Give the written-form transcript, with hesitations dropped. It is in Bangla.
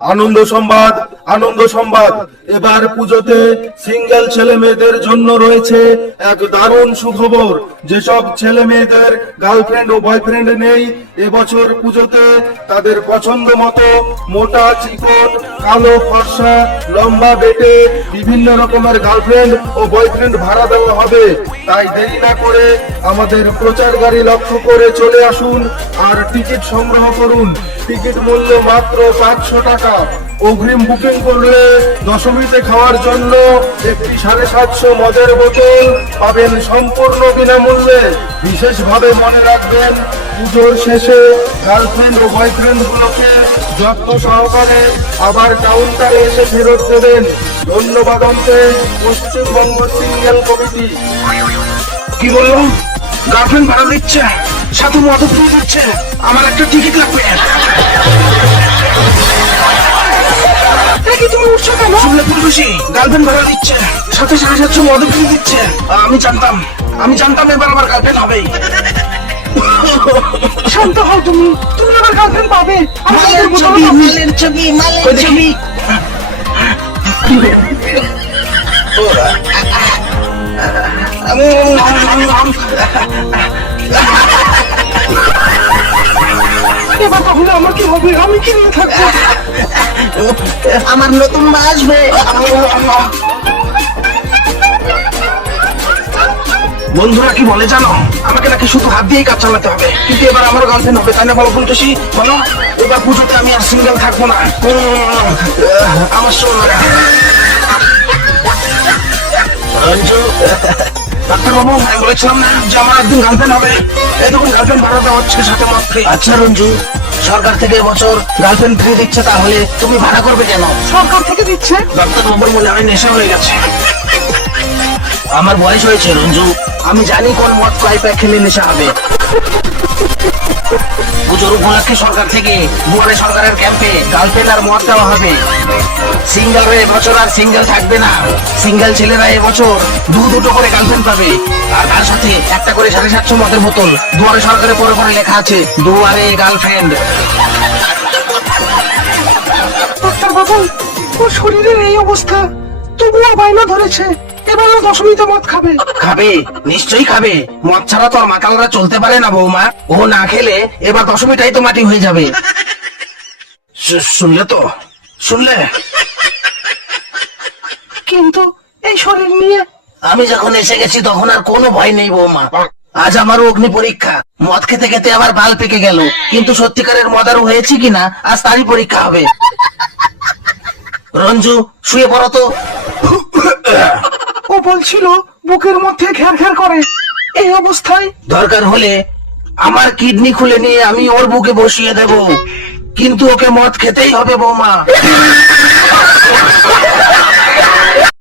আনন্দ সংবাদ, আনন্দ সংবাদ। এবার পুজোতে সিঙ্গেল ছেলে মেয়েদের জন্য রয়েছে এক দারুণ সুখবর। যেসব ছেলে মেয়েদের গার্লফ্রেন্ড ও বয়ফ্রেন্ড নেই, এবছর পুজোতে তাদের পছন্দ মতো মোটা, চিকন, কালো, ফর্সা, লম্বা, বেটে বিভিন্ন রকমের গার্লফ্রেন্ড ও বয়ফ্রেন্ড ভাড়া দেওয়া হবে। তাই দেরি না করে আমাদের প্রচার গাড়ি লক্ষ্য করে চলে আসুন আর টিকিট সংগ্রহ করুন। টিকিট মূল্য মাত্র 500 টাকা। অগ্রিম বুকিং করলে দশমীতে খাওয়ার জন্য একটি 750 মদের বোতল পাবেন সম্পূর্ণ বিনামূল্যে। বিশেষভাবে মনে রাখবেন, পুজোর শেষে গার্লফ্রেন্ড ও বয়ফ্রেন্ড গুলোকে যত্ন সহকারে আবার কাউন্টারে এসে ফেরত দেবেন। ধন্যবাদ অন্তে পশ্চিমবঙ্গ সিঙ্গেল কমিটি। কি বললো? গার্লফ্রেন্ড ভাড়া দিচ্ছে, সাথে মদ ফ্রি দিচ্ছে, আমার একটা টিকিট লাগবে। তুমি উঠছো কেন? শুনলে পুরুষই গার্লফ্রেন্ড ভাড়া দিচ্ছে, সাথে 750 মদ ফ্রি দিচ্ছে। আমি জানতাম এবার আমার গার্লফ্রেন্ড হবেই। শান্ত হও তুমি আমার গার্লফ্রেন্ড পাবে। মালের ছবি। এবার তাহলে আমার কি হবে? আমি কি নিয়ে থাকবো? আমার নতুন মা আসবে। বন্ধুরা কি বলে জানো, আমাকে নাকি শুধু হাত দিয়েই কাজ চালাতে হবে, কিন্তু এবার আমার গার্লফ্রেন্ড হবে, তাই না বলো ফুলটুসি? বলো, এবার পুজোতে আমি আর সিঙ্গেল থাকবো না। আমার সোনা রঞ্জু, ডাক্তারবাবু, আমি বলেছিলাম না যে আমার একদিন গার্লফ্রেন্ড হবে? এই দেখুন গার্লফ্রেন্ড ভাড়া দেওয়া হচ্ছে, সাথে মদ ফ্রি। আচ্ছা রঞ্জু, সরকার থেকে এবছর গার্লফ্রেন্ড ফ্রি দিচ্ছে, তাহলে তুমি ভাড়া করবে কেন? সরকার থেকে দিচ্ছে? ডাক্তারবাবুর মনে হয় নেশা হয়ে গেছে। আমার বয়স হয়েছে রঞ্জু, আমি জানি কোন মদ কয় প্যাক খেলে নেশা হবে। পুজোর উপলক্ষে সরকার থেকে দুয়ারে সরকারের ক্যাম্পে গার্লফ্রেন্ড আর মদ দেওয়া হবে। সিঙ্গেলরা এবছর আর সিঙ্গেল থাকবে না। সিঙ্গেল ছেলেরা এবছর দুটো করে গার্লফ্রেন্ড পাবে, আর তার সাথে একটা করে 750 মদের বোতল। দুয়ারে সরকারের পরে পরে লেখা আছে, দুয়ারে গার্লফ্রেন্ড। ডাক্তারবাবু, ওর শরীরের এই অবস্থা, তবুও বায়না ধরেছে এবার দশমীতে মদ খাবে। খাবে, নিশ্চয়ই খাবে। মদ ছাড়া তো আর মাকালরা চলতে পারে না বৌমা। ও না খেলে এবার দশমীটাই তো মাটি হয়ে যাবে। শুনলে তো? শুনলে? কিন্তু এই শরীর নিয়ে আমি যখন এসে গেছি তখন আর কোনো ভয় নেই বৌমা। আজ আমারও অগ্নি পরীক্ষা। মদ খেতে খেতে আবার বাল পেকে গেল, কিন্তু সত্যিকারের মদারও হয়েছে কিনা আজ তারই পরীক্ষা হবে। রঞ্জু, শুয়ে পড়ো তো। ও বলছিল বুকের মধ্যে ঘ্যার ঘ্যার করে, এই অবস্থায় দরকার হলে আমার কিডনি খুলে নিয়ে আমি ওর বুকে বসিয়ে দেব, কিন্তু ওকে মদ খেতেই হবে বৌমা।